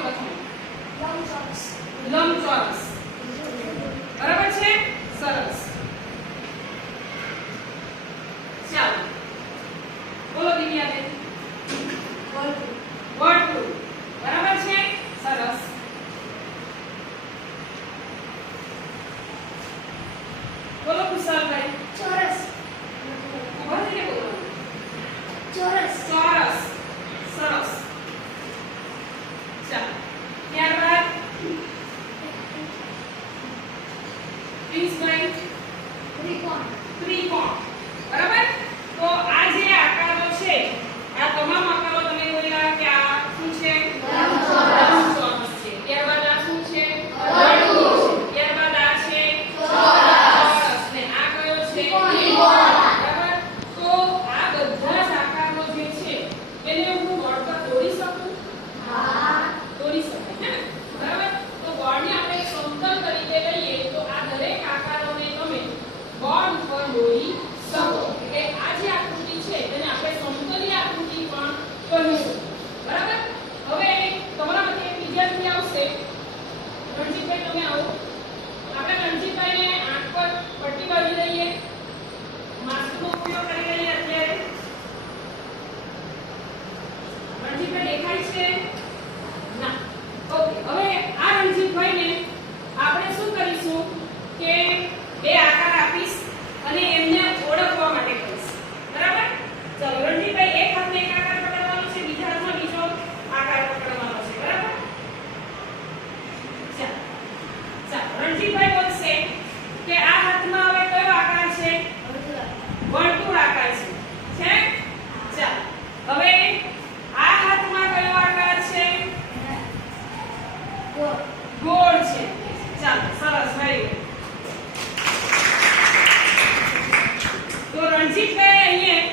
પ્રથમ લંબચોરસ બરાબર છે સરસ ચાલો બોલો દિવ્યાબેન વર્તુળ બરાબર છે સરસ બોલો કુશલભાઈ ચોરસ ઉભા થઈને બોલો ચોરસ ચોરસ સરસ ચાલો ત્યારબાદ પ્રિન્સભાઈ ત્રિકોણ ત્રિકોણ બરાબર તો આ જે આકારો છે આ તમામ આકારો તમે બોલ્યા કે આ શું છે લંબચોરસ છે ત્યારબાદ આ શું છે વર્તુળ છે ત્યારબાદ આ છે ચોરસ ને આ કયો છે બરાબર તો આ બધા જ આકારો જે છે એને હું બોર્ડ પર દોરી શકું દોરી શકાય ને બરાબર તો બોર્ડને આપણે સમતલ તરીકે લઈએ તો આ દરેક આકારોને તમે બોર્ડ ઉપર દોરી શકો એટલે આ જે આકૃતિ છે તેને આપણે સમતલીય આકૃતિ પણ કહીશું બરાબર હવે તમારામાંથી એક વિદ્યાર્થી આવશે રણજીતભાઈ તમે આવો આપણે રણજીતભાઈને આંખ પર પટ્ટી બાંધી દઈએ માસ્કનો ઉપયોગ કરી લઈએ અત્યારે રણજીતભાઈ દેખાય છે ના ઓકે હવે આ રણજીતભાઈને આપણે શું કરીશું કે બે આકાર આપીશ અને એમને ઓળખવા માટે કહીશ બરાબર ચાલો રણજીતભાઈ એક હાથમાં એક આકાર પકડવાનો છે બીજા હાથમાં બીજો આકાર પકડવાનો છે બરાબર ચાલો ચાલો રણજીતભાઈ બોલશે કે આ હાથમાં હવે કયો આકાર છે વર્તુળ આકાર છે ચાલો હવે આ હાથમાં કયો આકાર છે ગોળ છે ચાલો સરસ વેરી ગુડ તો રણજીતભાઈ અહીંયા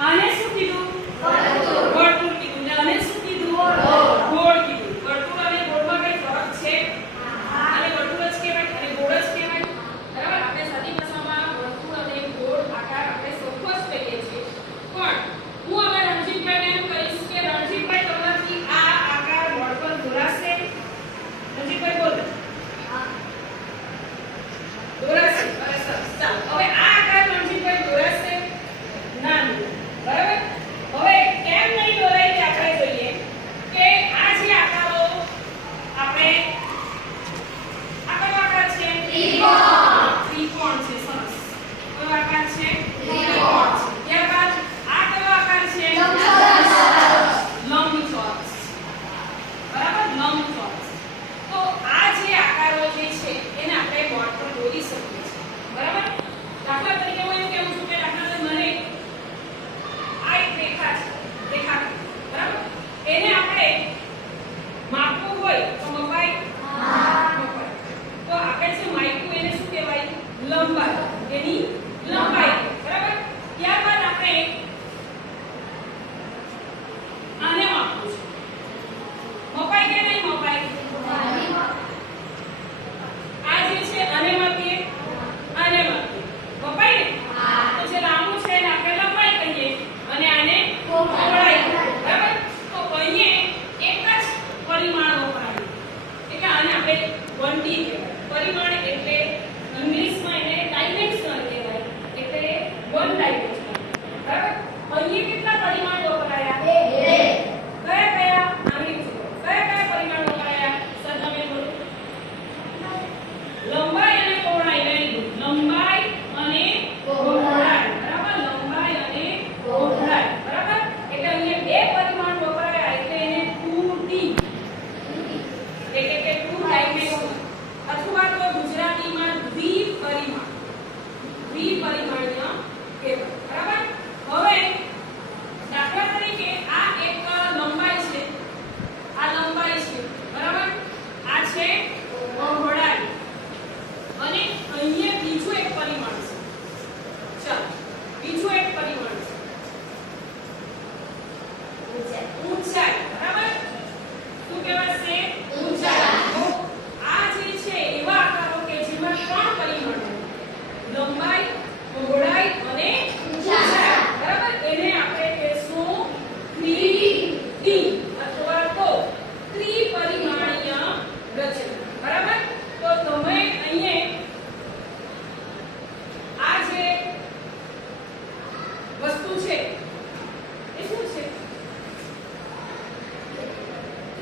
આને શું કીધું વર્તુળ કીધું ને આને શું કીધું ગોળ કીધું વર્તુળ અને ગોળમાં કઈ ફરક છે આને વર્તુળ જ કહેવાય અને ગોળ જ કહેવાય બરાબર આપણે સાદી ભાષામાં વર્તુળ અને ગોળ આકાર આપણે સરખો જ કહીએ છીએ પણ હું હવે રણજીતભાઈને એમ કહીશ કે રણજીતભાઈ તમારાથી આ આકાર બોર્ડ પર દોરાશે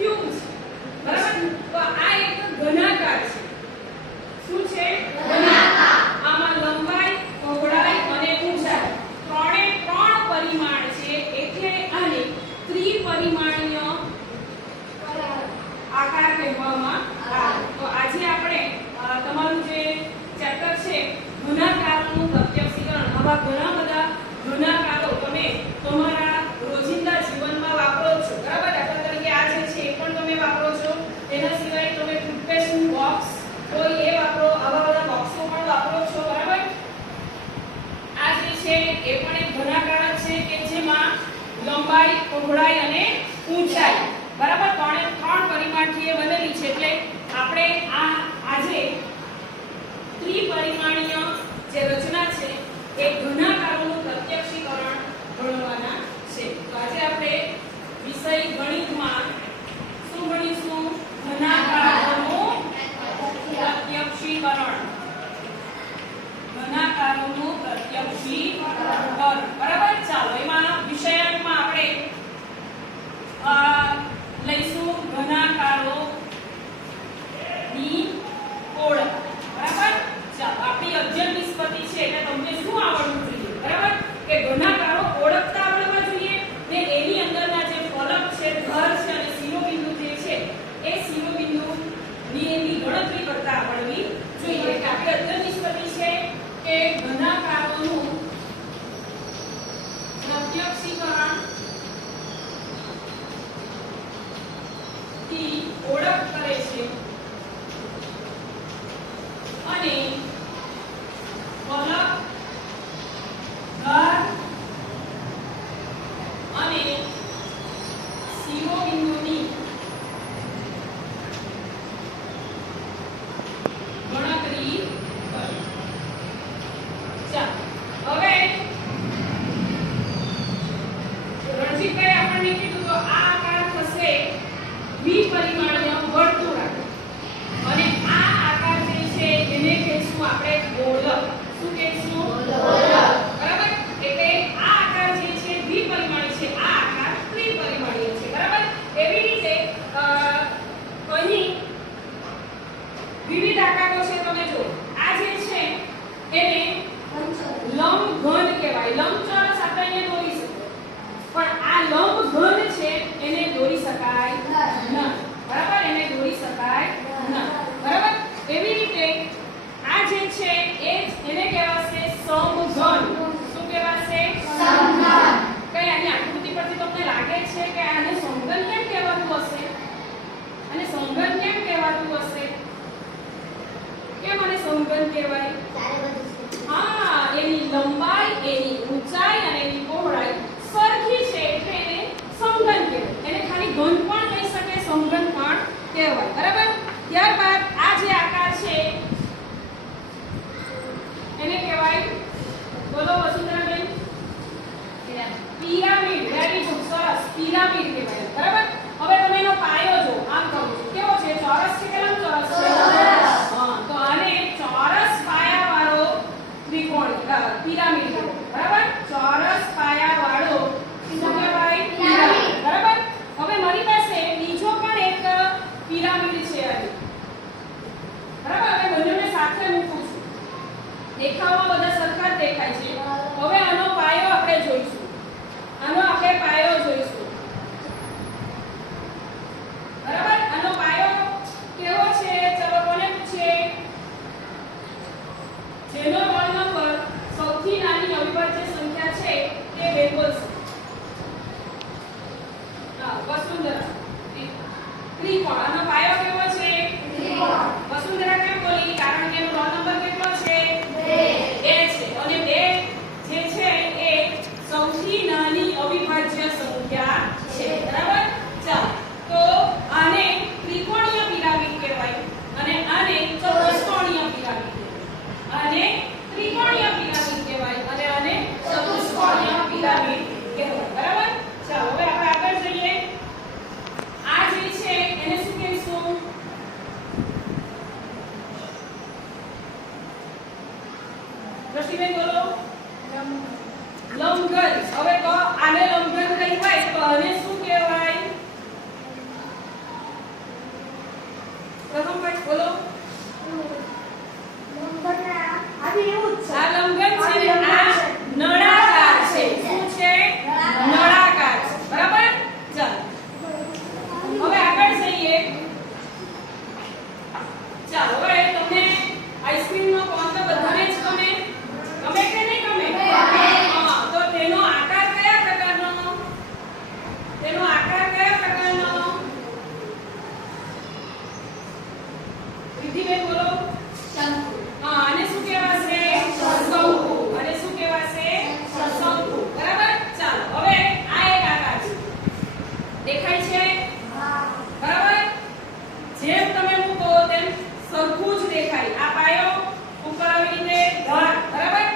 ક્યુબ છે. બરાબર? તો આ એક ઘનાકાર છે. શું છે? ઘનાકાર. આમાં લંબાઈ, પહોળાઈ અને ઊંચાઈ ત્રણે ત્રણ પરિમાણ છે, એટલે આને ત્રિપરિમાણીય આકાર કહેવામાં આવે. તો આજે આપણે તમારું જે ચેપ્ટર છે ઘનાકારોનું પ્રત્યક્ષીકરણ, આવા ઘણા બધા ઘનાકારો તમે તમારા રોજિંદા જીવનમાં વાપરો છો. બરાબર? દાખલા તરીકે આ જે છે એ પણ તમે વાપરો છો. એના સિવાય તમે ટૂથપેસ્ટનું બોક્સ હોય એ વાપરો, આવા બધા બોક્સો પણ વાપરો છો. બરાબર? આ જે છે એ પણ એક ઘનાકાર જ છે કે જેમાં લંબાઈ, પહોળાઈ અને ઊંચાઈ બરાબર ત્રણ પરિમાણથી એ બનેલી છે. એટલે આપણે આજે ત્રિપરિમાણીય જે રચના છે એ ઘનાકારોનું પ્રત્યક્ષીકરણ ભણવાના છે. તો આજે આપણે વિષય ગણિતમાં શું ભણીશું? ઘનાકારોનું પ્રત્યક્ષીકરણ. ઘનાકારોનું પ્રત્યક્ષીકરણ. બરાબર? ચાલો એમાં વિષયમાં આપણે લઈશું ઘનાકારો ની ઓળખ. બરાબર? ચાલો આપણી અધ્યયન નિષ્પત્તિ છે એટલે તમને શું આવડવું જોઈએ? બરાબર? કે ઘનાકારો ઓળખતા આવડવા જોઈએ ને એની અંદરના જે ફલક છે, ઘર છે અને શિરોબિંદુ જે છે એ શિરોબિંદુ ની એની ગણતરી કરતા આવડવી જોઈએ. એટલે આપણી અધ્યયન નિષ્પત્તિ છે કે ઘનાકારોનું પ્રત્યક્ષીકરણ થી ઓળખ કરે છે અને ફલક, ઘર અને શિરોબિંદુની ગણતરી કરે. ચાલો હવે રણજીતભાઈ આપણને કીધું તો આ આકાર થશે દ્વિપરિમાણીય વર્તુળાકાર અને આ આકાર જે છે એને કહીશું આપણે ગોળક. શું કહીશું? ગોળક. બરાબર? એટલે આ આકાર જે છે દ્વિપરિમાણીય છે, આ આકાર ત્રિપરિમાણીય છે. બરાબર? એવી રીતે અહીં વિવિધ આકારો છે. તમે જો આ જે છે એને લંબઘન કહેવાય. લંબચોરસ આપણે એને દોરી શકીએ, પણ આ લંબઘન છે એને દોરી શકાય નહીં. બરાબર? એને દોરી શકાય નહીં. બરાબર? એવી રીતે આ જે છે એને કહેવાશે સમઘન. શું કહેવાશે? સમઘન. કઈ આની આકૃતિ પરથી તમને લાગે છે કે આને સમઘન કેમ કહેવાતું હશે? અને સમઘન કેમ કહેવાતું હશે? કેમ આને સમઘન કહેવાય? હા, એની લંબાઈ, એની ઊંચાઈ અને એની પહોળાઈ સરખી છે એટલે એને સમઘન કહેવાય. એને ખાલી ઘન પણ કહી શકે, સમઘન પણ કહેવાય. બરાબર? ત્યારબાદ આ જે આકાર છે એને કહેવાય, બોલો વસુંધરાબેન? પિરામિડ. વેરી ગુડ, સરસ. પિરામિડ કહેવાય. બરાબર? હવે તમે એનો પાયો જો. આમ કહું છું કેવો છે? ચોરસ છે કે લંબચોરસ છે? હા, તો આને ચોરસ પાયાવાળો ત્રિકોણ પિરામિડ કહેવાય. બરાબર? ચોરસ પાયાવાળો શું કહેવાય? પિરામિડ. બરાબર? હવે મારી પાસે બીજો પણ એક પિરામિડ છે અહીં. બરાબર? હવે બંનેને સાથે મૂકું છું. દેખાવમાં બધા સરખા જ દેખાય છે. હવે આનો પાયો આપણે જોઈશું. આનો આપણે પાયો જોઈશું. બરાબર? આનો પાયો કેવો છે? ચલો કોને પૂછીએ? જેનો રોલ નંબર સૌથી નાની અવિભાજ્ય સંખ્યા છે તે બેન બોલશે. હા, વસુંધરા. ત્રિકોણ. આનો પાયો કેવો છે? ત્રિકોણ. વસુંધરા કેમ બોલી? કારણ કે એનો રોલ નંબર કેટલો છે? 2 છે. અને 2 જે છે એ સૌથી નાની અવિભાજ્ય સંખ્યા છે. બરાબર? ચાલો, તો આને ત્રિકોણીય પિરામિડ કહેવાય અને આને ચતુષ્કોણીય પિરામિડ કહેવાય. આને ત્રિકોણીય પિરામિડ કહેવાય અને આને ચતુષ્કોણીય પિરામિડ કહેવાય. બરાબર? ચાલો હવે આપણે આગળ જઈએ. આ જે છે એને શું કહીશું? દ્રષ્ટિબેન બોલો. લંબઘન. હવે તો આને લંબઘન કહેવાય તો આને શું કહેવાય? પ્રથમ બોલો. લંબનના આવી એવું જ છે. આ લંબન છે ને આ નળાકાર છે. શું છે? નળાકાર છે. બરાબર? ચાલો હવે આગળ જઈએ. ચાલો હવે તમને આઈસ્ક્રીમનો કોણ તો બધાને જ ગમે? ગમે કે નહીં ગમે? હા, તો તેનો આકાર કયા પ્રકારનો? તેનો આકાર કયા પ્રકારનો? વિધિબેન બોલો. હા, અને શું કહેવાશે? શંકુ. અને શું કહેવાશે? શંકુ. બરાબર? ચાલો હવે આ એક આકાર છે. દેખાય છે? બરાબર? જેમ તમે મૂકો તેમ સરખું જ દેખાય. આ પાયો ઉપર આવી રીતે ધાર. બરાબર?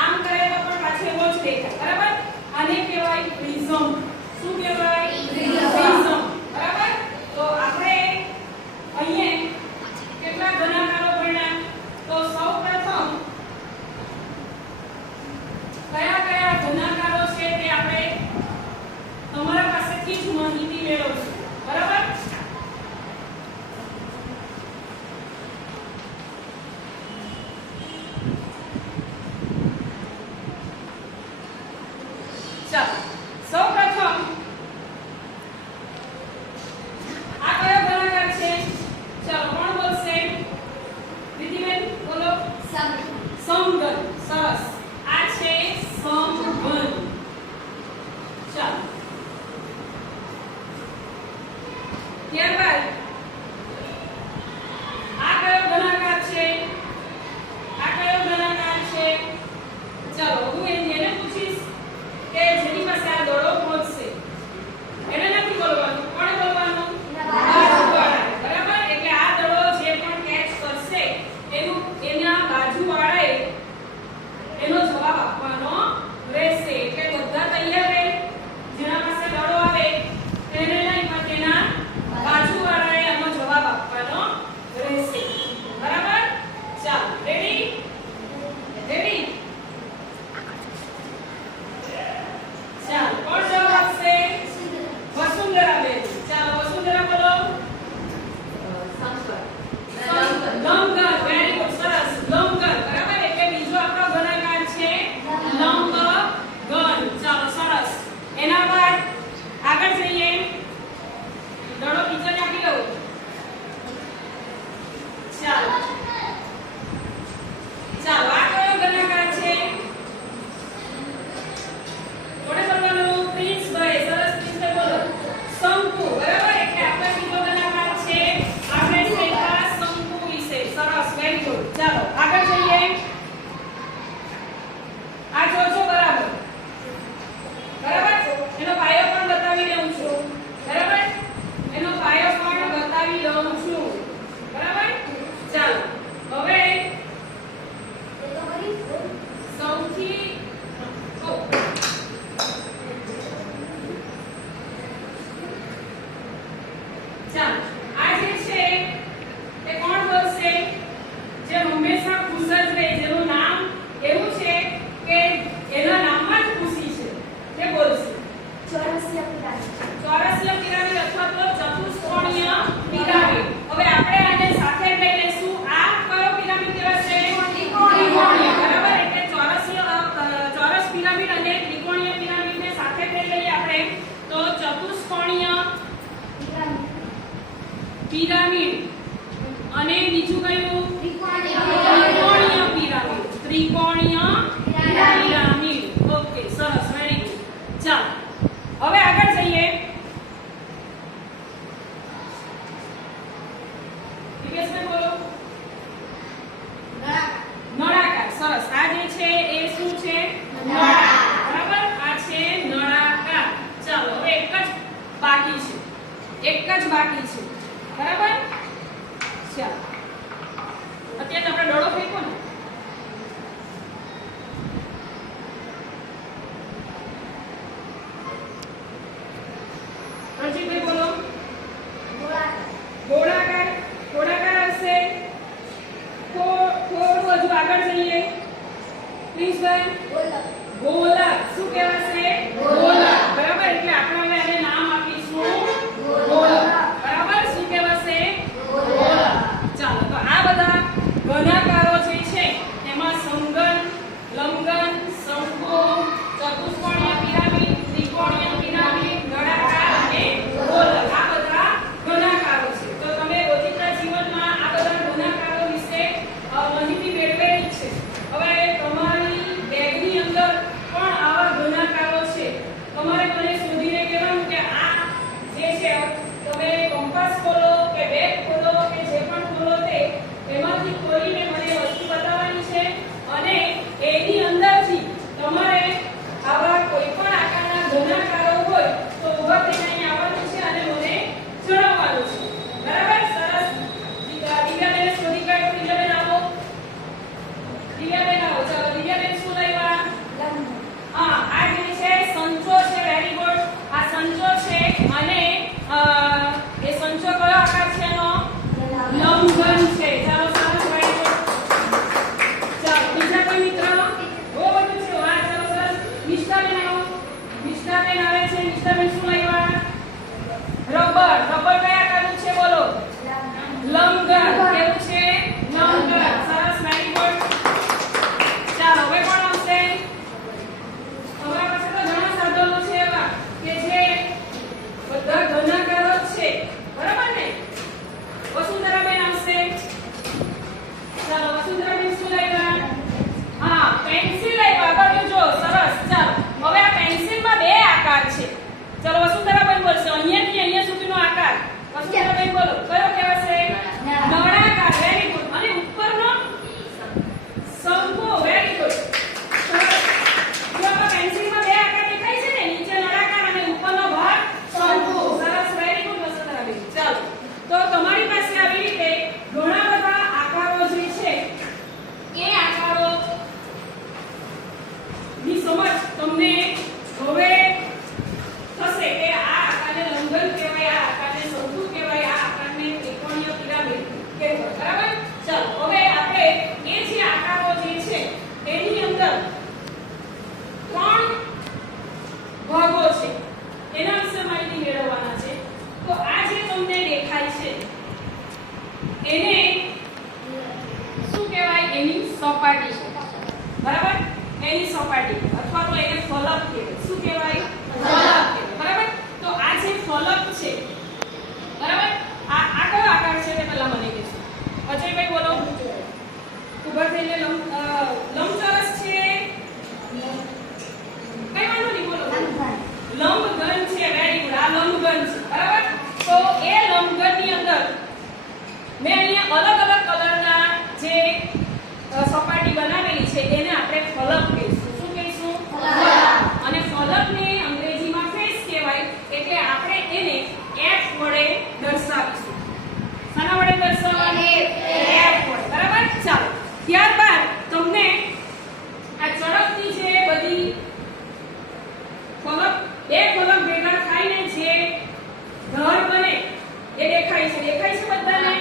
આમ કરે તો પણ પાછળ એવો જ દેખાય. બરાબર? આને કહેવાય પ્રિઝમ. શું કહેવાય? પ્રિઝમ. બરાબર? તો આપણે અહીંયા કેટલા ઘનાકારો ભણ્યા? તો સૌપ્રથમ કયા કયા ઘનાકારો છે તે આપણે તમારા પાસેથી જ માહિતી મેળવશું. બરાબર? ચાલો સૌપ્રથમ આ કયો ઘનાકાર છે? ચાલો કોણ બોલશે? વિધિબેન બોલો. સમઘન. સરસ. આ છે સમઘન. ચાલો ત્યારબાદ આ કયો ઘનાકાર છે? આ કયો ઘનાકાર છે? ચાલો હું એને પૂછીશ કે જેની પાસે આ દડો પહોંચશે એને નથી બોલવાનું. કોણ બોલવાનું? બાજુવાળાએ. બરાબર? એટલે આ દડો જે પણ કેચ કરશે એના બાજુવાળાએ એનો જવાબ આપવાનો રહેશે. એટલે બધા તૈયાર રહે. જેના પાસે દડો આવે તેને નહીં પણ તેના બાજુવાળાએ આનો જવાબ આપવાનો રહેશે. બરાબર? ચાલો રેડી? રેડી? ચાલો કોણ જવાબ આપશે? વસુંધરા બેન. ચાલો વસુંધરા બોલો. લંબઘન. Very good. સરસ. લંબઘન. બરાબર? એટલે બીજો આપણો ઘનાકાર છે લંબઘન. ચાલો સરસ. એના બાદ આગળ જઈએ. દડો ટીચરને આપી દઉં. ચાલો ચાલો આ કયો ઘનાકાર છે? કોણે બોલવાનું? પ્રિન્સભાઈ. સરસ. પ્રિન્સભાઈ બોલો. શંકુ. બરાબર? એટલે આપણા બીજો ઘનાકાર છે. આપણે શીખ્યા શંકુ વિશે. સરસ. Very good. ચાલો આગળ જઈએ. આ જોજો બરાબર. બરાબર? એનો પાયો પણ બતાવી દઉં છું. બરાબર? એનો પાયો પણ બતાવી દઉં છું. બરાબર? ચાલો હવે સૌથી ચાલો આ જે છે તે કોણ બોલશે? જે હંમેશા ખુશ જ રહે, જેનું નામ એવું છે કે એના નામમાં જ ખુશી છે, તે બોલશે. ચોરસીય પિરામિડ. ચોરસીય પિરામિડ અથવા તો ચતુષ્કોણીય પિરામિડ. હવે આપણે આને સાથે લઈ લઈશું. આ કયો પિરામિડ કહેવાશે? ત્રિકોણીય. બરાબર? એટલે ચોરસ પિરામિડ અને ત્રિકોણીય પિરામિડને સાથે લઈ લઈએ આપણે તો ચતુષ્કોણીય પિરામિડ. અને બીજું કયું? ત્રિકોણીય પિરામિડ. ત્રિકોણીય પિરામિડ. ઓકે સરસ. Very good. ચાલો હવે આગળ જઈએ. દિવેશભાઈ બોલો. નળાકાર. સરસ. આ જે છે એ શું છે? નળાકાર. બરાબર? આ છે નળાકાર. ચાલો હવે એક જ બાકી છે. બરાબર? ચાલો અત્યારે આપણે દડો ફેંકો ને. રણજીતભાઈ બોલો. ગોળાકાર. ગોળાકાર હશે. થોડું હજુ આગળ જઈએ. પ્લીઝભાઈ. ગોલક. શું કહેવાશે? ગોલક. બરાબર? એટલે આપણે હવે આને નામ આપીશું ગોલક. બરાબર? શું કહેવાશે? ગોલક. બોલો કયો કહેવાશે? નળાકાર. Very good. અને ઉપરનો શંકુ. Very good. જો આ પેન્સિલમાં બે આકાર દેખાય છે ને, નીચે નળાકાર અને ઉપરનો ભાગ શંકુ. સરસ. વેરી ગુડ વસંતરા બેન. ચાલો તો તમારી પાસે આવી રીતે ઘણા બધા આકારો જે છે એ આકારો ની સમજ તમને હવે થશે કે આ આકારને લંબન કહેવાય, આ આકારને શંકુ કહેવાય, આ આકારને ત્રિકોણીય પિરામિડ કહેવાય. બરાબર? ચાલો હવે આપણે એ જે આકારો જે છે એની અંદર ત્રણ ભાગો છે એના વિશે માહિતી મેળવવાના છે. તો આ જે તમને દેખાય છે એને શું કહેવાય? એની સપાટી છે. બરાબર? એની સપાટી અથવા તો એને ફલક કહેવાય. શું કહેવાય? ફલક કહેવાય. બરાબર? તો આ જે ફલક છે, બરાબર, આ કયો આકાર છે તે પહેલા મને કહેજો. અજયભાઈ બોલો. ઉભા થઈને લંબચોરસ છે. કઈ વાંધો નહીં, બોલો. લંબઘન છે. Very good. આ લંબઘન છે. બરાબર? તો એ લંબઘનની અંદર મેં અહીંયા અલગ અલગ કલરના જે સપાટી બનાવેલી છે એને આપણે ફલક કહીશું. શું કહીશું? ફલક. અને ફલકને અંગ્રેજીમાં ફેસ કહેવાય. એટલે આપણે એને F વડે દર્શાવીશું. શાના વડે દર્શાવવાનું? F વડે. બરાબર? ચાલો ત્યારબાદ તમને આ ચળકતી જે બધી ફલક, બે ફલક ભેગા થાયને જે ધર બને એ દેખાય છે. દેખાય છે બધાને?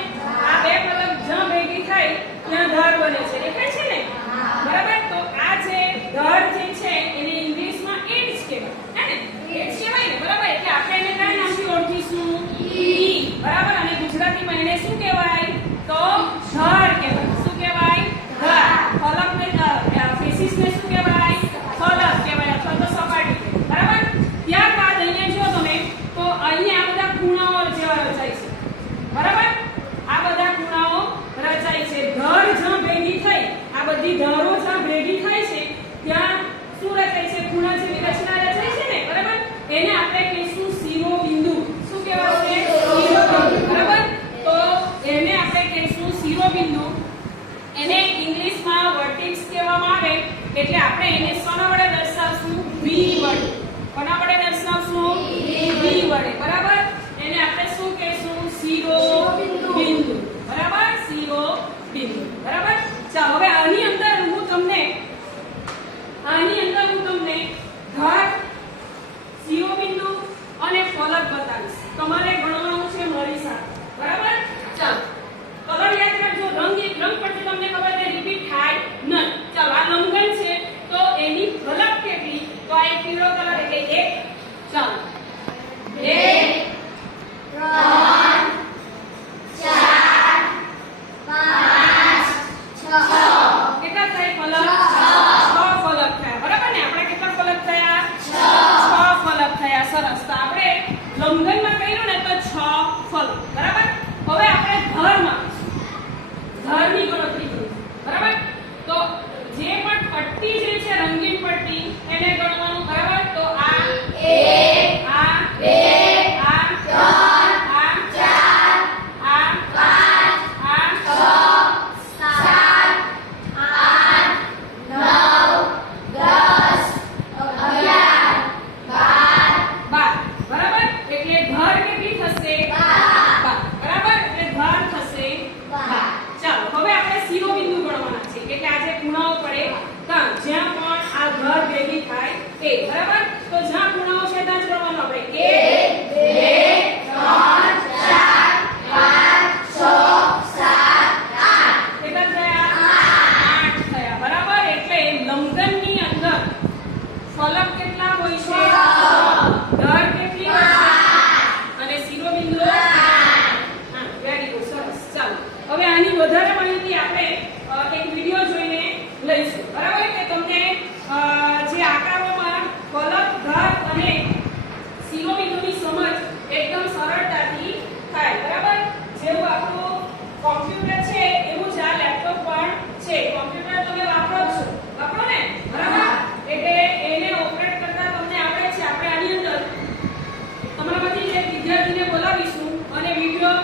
આ બે ફલક જ્યાં ભેગી થાય ત્યાં ધર બને છે. દેખાય છે ને? બરાબર? તો આ જે ધર જે છે એને ઇંગ્લિશમાં એડ્જ કહેવાય. હે ને? એડ્જ કહેવાય ને? બરાબર? એટલે આપણે એને કયા નામથી ઓળખીશું? ઈ. બરાબર? અને ગુજરાતીમાં એને શું કહેવાય? તો ધર કહેવાય. શું કહેવાય? ધર. ફલકને ફેસીસને શું કહેવાય? ફલક કહેવાય અથવા તો સપાટી કહેવાય. બરાબર? ત્યારબાદ અહીંયા જો તમે તો અહીંયા આ બધા ખૂણાઓ જેવા રચાય છે. બરાબર? આ બધા ખૂણાઓ રચાય છે. ધર જ્યાં ભેગી થઈ, આ બધી ધરો જ્યાં ભેગી થાય છે ત્યાં શું રચાય છે? ખૂણા જેવી રચના રચાય છે ને? બરાબર? એને આપણે કહીશું શિરોબિંદુ. શું કહેવાશે? શિરોબિંદુ. બરાબર? તો એને આપણે કહીશું શિરોબિંદુ. એને ઇંગ્લિશમાં વર્ટેક્સ કહેવામાં આવે. એટલે આપણે એને શેના વડે દર્શાવશું? V વડે. કોના વડે દર્શાવશું? V વડે. બરાબર? એને આપણે શું કહીશું? શિરોબિંદુ. બરાબર? શિરોબિંદુ. બરાબર? ચાલો હવે આની અંદર હું તમને ધર, શિરોબિંદુ અને ફલક બતાવીશ. તમારે ગણવાનું છે મારી સાથે. બરાબર? ચાલો કલર યાદ રાખજો. રંગ પરથી તમને ખબર છે રિપીટ થાય નહીં. ચાલો આ લંબઘન છે તો એની ફલક કેટલી? તો આ એક પીળો કલર એટલે 1. ચાલો 2 લંબઘનમાં કર્યું ને તો 6 ફલક. બરાબર? હવે આપણે ધરમાં ધરની ગણતરી કરીએ. બરાબર? તો જે પણ પટ્ટી જે છે રંગીન પટ્ટી એને ગણવાનું. બરાબર? તો આ 1, આ 2, આ 3, આ 4, આ 5, 6, 7, 8, 9, 10, 11, 12. બરાબર? એટલે ધર કેટલી થશે? 12. બરાબર? એટલે ધર થશે 12. ચાલો હવે આપણે શિરોબિંદુ ગણવાના છે. એટલે આ જે ખૂણાઓ પડે ત્યાં જ્યાં પણ આ ધર ભેગી થાય તે. બરાબર? તો જ્યાં ખૂણાઓ છે ત્યાં જ ગણવાનું આપણે. 1, 2, 3, 4, 5, 6, 7, 8. કેટલા થયા? 8 થયા. બરાબર? એટલે લંબઘનની અંદર ફલક કેટલા હોય છે? 6. ધર કેટલી હોય છે? અને શિરોબિંદુ 8. હા, વેરી ગુડ. સરસ. ચાલો હવે આની વધારે માહિતી આપણે એક વિડિયો જોઈને લઈશું. બરાબર? કે તમને જે આકારોમાં ફલક, ધર અને શિરોબિંદુની સમજ એકદમ સરળતાથી થાય. બરાબર? જેવું આપણું કોમ્પ્યુટર છે એવું જ આ લેપટોપ પણ છે. કોમ્પ્યુટર તમે વાપરો છો, વાપરો ને? બરાબર? એટલે એને ઓપરેટ કરતા તમને આવડે છે. આપણે આની અંદર તમારામાંથી એક વિદ્યાર્થીને બોલાવીશું અને વિડિયો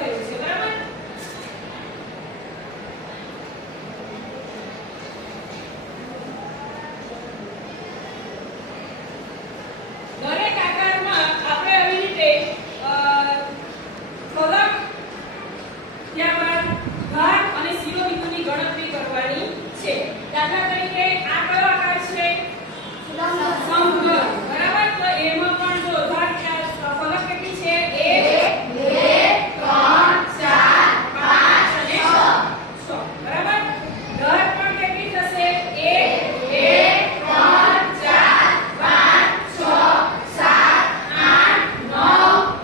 થયું છે બરાબર. દરેક આકારમાં આપણે આવી રીતે ફલક ત્યારબાદ ઘાત અને શિરોબિંદુની ગણતરી કરવાની છે. દાખલા તરીકે આ કયો આકાર છે? સમઘન. બરાબર. તો એમાં પણ જો ઘાત ફલક કેટલી છે? 1 2 3 4 5 અને 6. બરાબર. ઘાત પણ કેટલી થશે? 1 2 3 4 5 6 7 8 9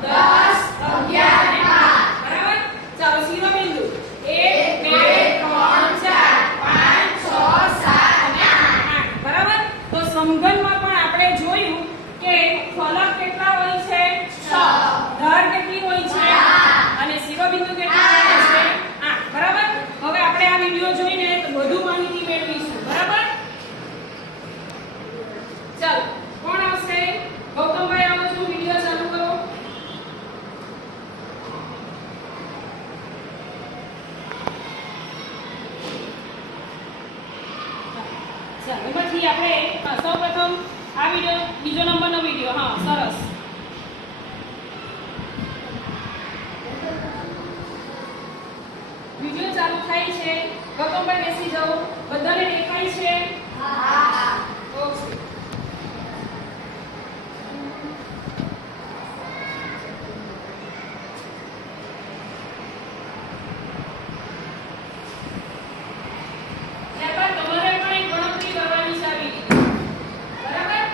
10 11 અને 12. બરાબર. ચાલો શિરોબિંદુ 1 2 3 4 5 6 7 અને 8. બરાબર. તો સમઘનમાં પણ આપણે જોયું કે ફલક કેટલા હોય છે? 6. ધાર કેટલી હોય છે? અને શિરોબિંદુ કેટલા હોય છે? 8. બરાબર. હવે આપણે આ વિડિયો જોઈને વધુ માહિતી મેળવીશું. બરાબર. ચાલો કોણ આવશે? ગૌતમભાઈ આવો છો, વિડિયો ચાલુ કરો. ચાલો એમાંથી આપણે સૌપ્રથમ આ વિડિયો બીજો નંબરનો વિડિયો. હા સરસ. વિડિયો ચાલુ થાય છે. ગૌતમભાઈ બેસી જાઓ. બધાને દેખાય છે? ઓકે. ત્યારબાદ તમારે પણ એક ગણતરી કરવાની છે આવી રીતે. બરાબર.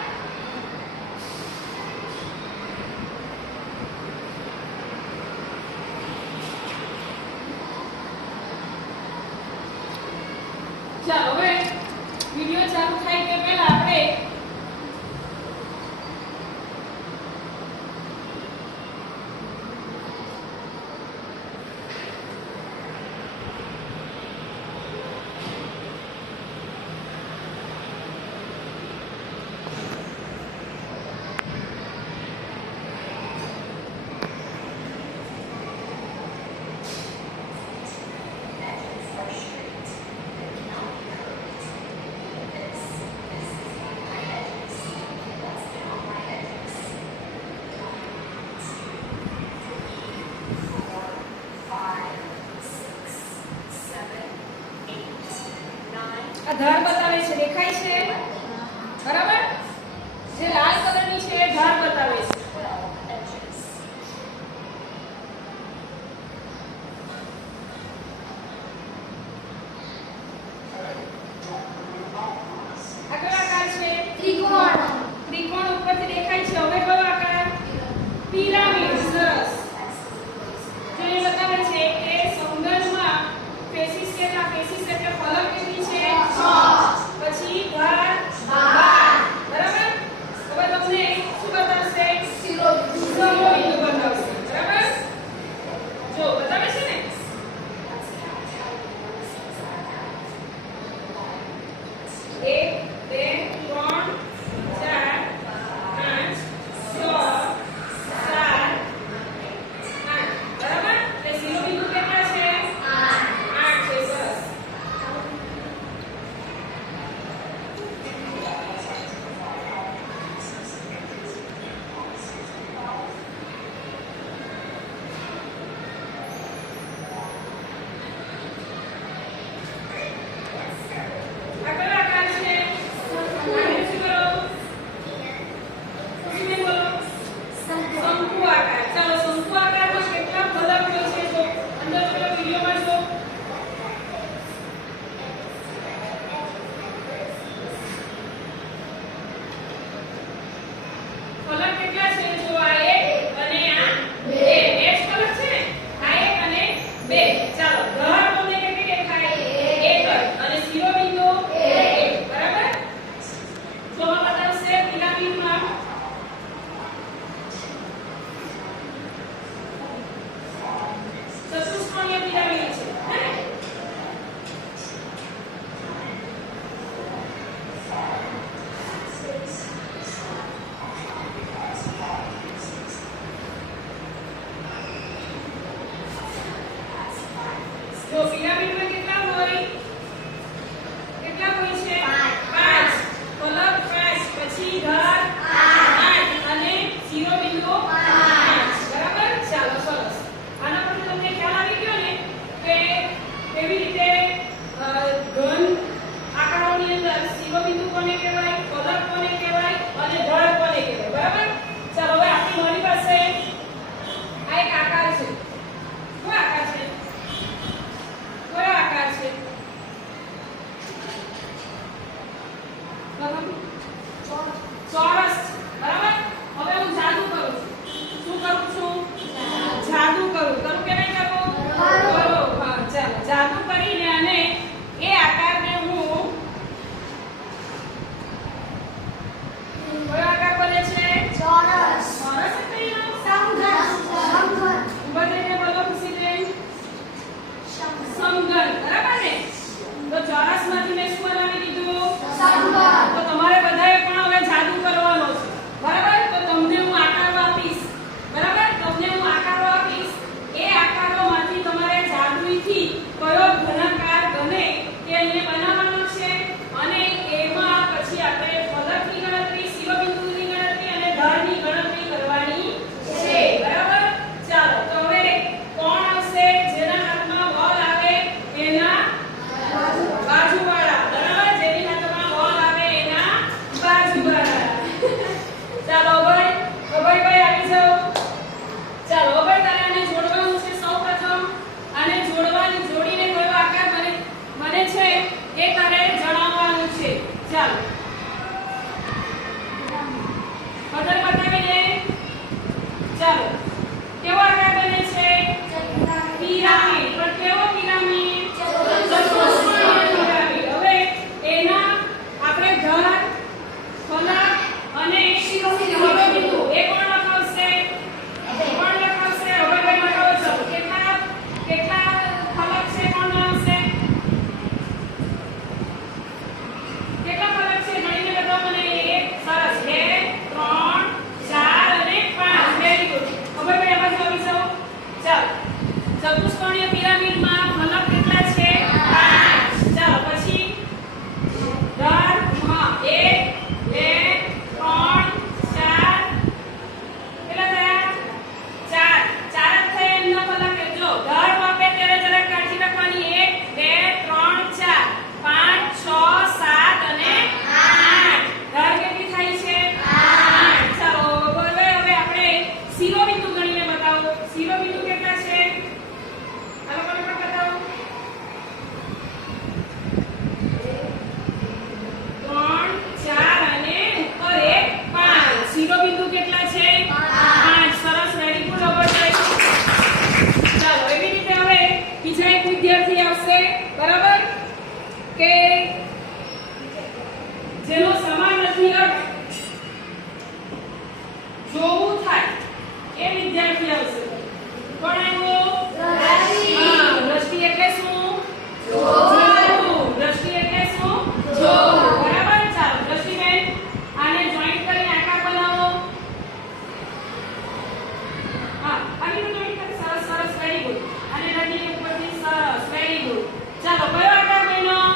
ચાલો હવે વિડિયો ચાલુ થાય તે પહેલા આપણે આ ધાર બતાવે છે, દેખાય છે? બરાબર. જે લાલ કલરની છે એ ધાર બતાવે છે. આ કયો આકાર છે? ત્રિકોણ ઉપરથી દેખાય છે. હવે કયો આકાર? પિરામિડ. સરસ. જો એ બતાવે છે કે સમઘનમાં ફેસિસ કેટલા? ફેસિસ એટલે ફલક કેટલી છે? 6. પછી ઘાત 12. બરાબર. હવે તમને શું બતાવશે? કે જેનો સમાનાર્થી અર્થ જોવું થાય એ વિદ્યાર્થી આવશે. કોણ આવ્યો? હા, દ્રષ્ટિ એટલે શું? જોવું. દ્રષ્ટિ એટલે શું? જોવું. બરાબર. ચાલો દ્રષ્ટિબેન આને જોઈન્ટ કરીને આકાર બનાવો. હા, આવી રીતે જોઈન્ટ કરી. સરસ સરસ, વેરી ગુડ. અને નદી ઉપરથી સરસ, વેરી ગુડ. ચાલો કયો આકાર બન્યો?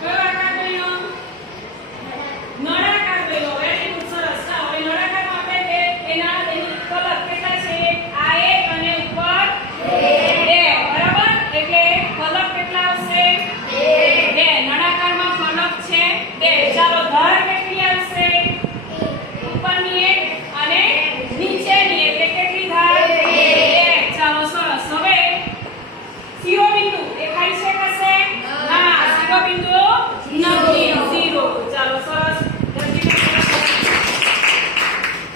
કયો આકાર બન્યો? નળાકાર બન્યો. વેરી ગુડ, સરસ. ચાલો હવે નળાકારમાં આપણે એની કલર કેટલા છે? આ એક અને ઉપર બે. બરાબર. એટલે ફલક કેટલા આવશે? બે. નળાકારમાં ફલક છે બે. ચાલો ધાર કેટલી આવશે? ઉપરની એક અને નીચેની એટલે કેટલી ધાર? એક. ચાલો સરસ. હવે શિરોબિંદુ દેખાય છે કશે? ના, શિરોબિંદુ નથી. ઝીરો. ચાલો સરસ.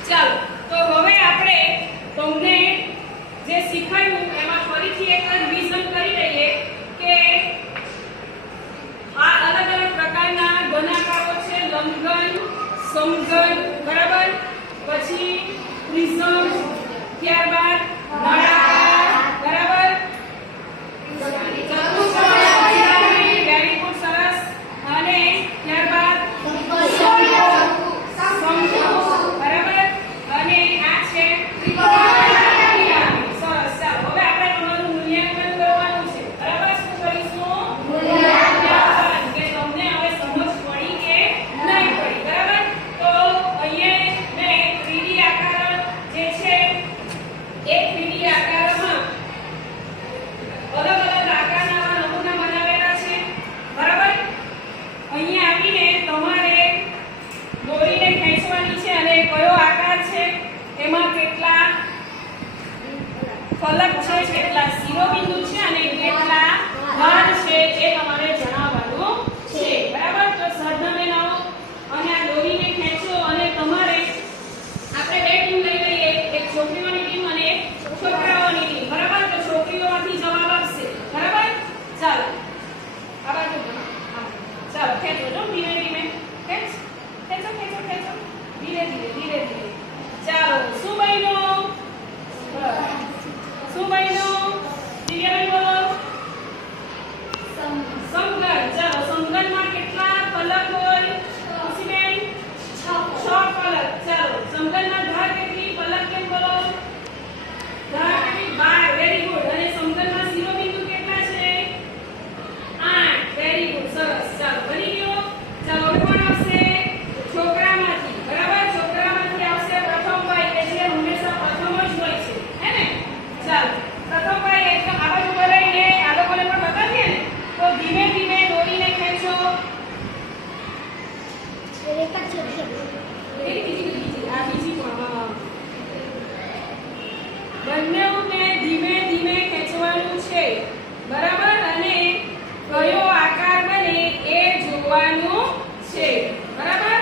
ચાલો તો હવે આપણે તમને જે શીખવ્યું એમાં ફરીથી એક રિવિઝન કરી લઈએ કે આ અલગ અલગ પ્રકારના ઘનાકારો છે. લંબઘન, સમઘન, બરાબર. પછી પ્રિઝમ, ત્યારબાદ નળાકાર, બરાબર. ચતુષ્કોણ, વેરી ગુડ, સરસ. અને ત્યારબાદ શંકુ, બરાબર. અને આ છે ત્રિકોણ. સરસ. ચાલો હવે આપણે તમારું મૂલ્યાંકન કરવાનું છે. બરાબર. શું કરીશું? મૂલ્યાંકન. કે તમને હવે સમજ પડી કે નહીં પડી. બરાબર. તો અહીંયા મેં 3D આકાર જે છે એ 3D આકારમાં અલગ અલગ આકારના આવા નમૂના બનાવેલા છે. બરાબર. અહીંયા આવીને તમારે દોરીને ખેંચવાની છે અને કયો આકાર છે, એમાં કેટલા ફલક છે, કેટલા શિરોબિંદુ છે અને કેટલા ધાર છે એ તમારે જણાવવાનું છે. બરાબર. તો સાધનાબેન આવો અને આ દોરીને ખેંચો અને તમારે આપણે બે ટીમ લઈ લઈએ, એક છોકરીઓની ટીમ અને એક છોકરાઓની ટીમ. બરાબર. તો છોકરીઓમાંથી જવાબ આપશે. બરાબર. ચાલો આ બાજુ હા. ચાલો ખેંચો જો ધીમે ધીમે. ખેંચ ખેંચો ખેંચો ખેંચો ધીરે ધીરે ધીરે ધીરે. ચાલો શું બન્યું? શું બન્યું? દિવ્યાબેન બોલો. સમઘન. ચાલો સમઘનમાં કેટલા ફલક હોય? ખુશીબેન 6 ફલક. ચાલો સમઘનમાં ધાર કેટલી? ફલક કેમ બોલો? ધાર કેટલી? 12. Very good. અને સમઘનમાં શિરોબિંદુ કેટલા છે? 8. વેરી ગુડ, સરસ. ચાલો બની ગયો. ચાલો હવે કોણ આવશે? છોકરામાંથી. બરાબર. છોકરામાંથી આવશે પ્રથમભાઈ કે જે હંમેશા પ્રથમ જ હોય છે, હે ને? ચાલો પ્રથમભાઈ એકદમ આ બાજુ બોલાઈને આ લોકોને પણ બતાવીએ ને તો ધીમે ધીમે દોરીને ખેંચો. આ બીજી પણ બંનેને ધીમે ધીમે ખેંચવાનું છે. બરાબર. અને કયો આકાર બને એ જોવાનું છે. બરાબર.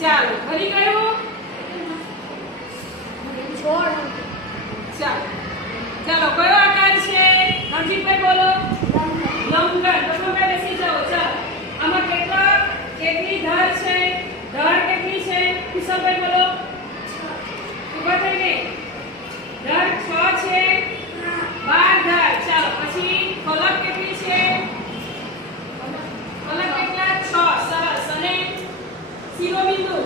ચાલો ફરી કયો? ચાલો ચાલો કયો આકાર છે? રણજીતભાઈ બોલો. લંબઘન. પ્રથમભાઈ બેસી જાઓ. ચાલો આમાં કેટલી ધાર છે? ધાર કેટલી છે? કુશલભાઈ બોલો. ઉભા થઈને. ધાર 6 છે. 12 ધાર. ચાલો પછી ફલક કેટલી છે? ફલક કેટલા? 6. સરસ. અને શિરોબિંદુ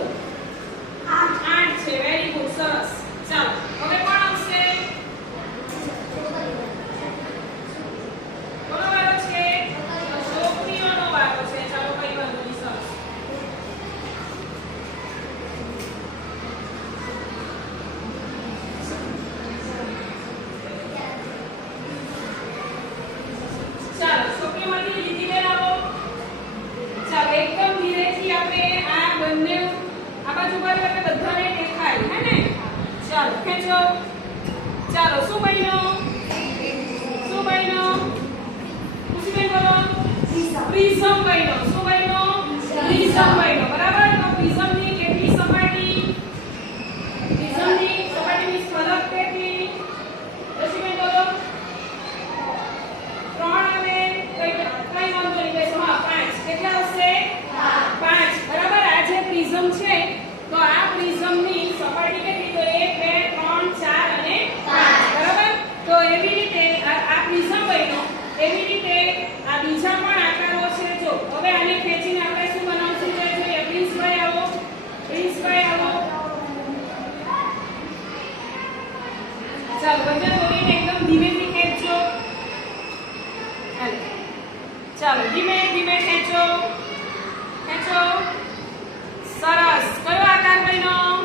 8 છે. વેરી ગુડ, સરસ. ચાલો હવે કોણ આવશે? કોનો વારો છે? છોકરીઓનો વારો છે. ચાલો કઈ વાંધો નહીં. સરસ. ચાલો છોકરીમાંથી લીધી બેન આવો. ચાલો એકદમ ધીરેથી આપણે આ બંને આ બાજુ બાજુ એટલે બધાને દેખાય, હે ને? ચાલો ખેંચો. ચાલો શું બન્યું? શું બન્યું? ખુશીબેન બોલો. પ્રિઝમ બન્યો. શું બન્યો? પ્રિઝમ બન્યો. બરાબર. તો પ્રિઝમની કેટલી સપાટી? પ્રિઝમની સપાટીની ફલક કેટલી? ખુશીબેન બોલો. 3 હવે આને ખેંચીને આપણે શું બનાવશું તે જોઈએ. પ્રિન્સભાઈ આવો. પ્રિન્સભાઈ આવો. ચાલો બધા દોરીને એકદમ ધીમેથી ખેંચજો. હાલો. ચાલો ધીમે ધીમે ખેંચો. ખેંચો. સરસ. કયો આકાર બન્યો?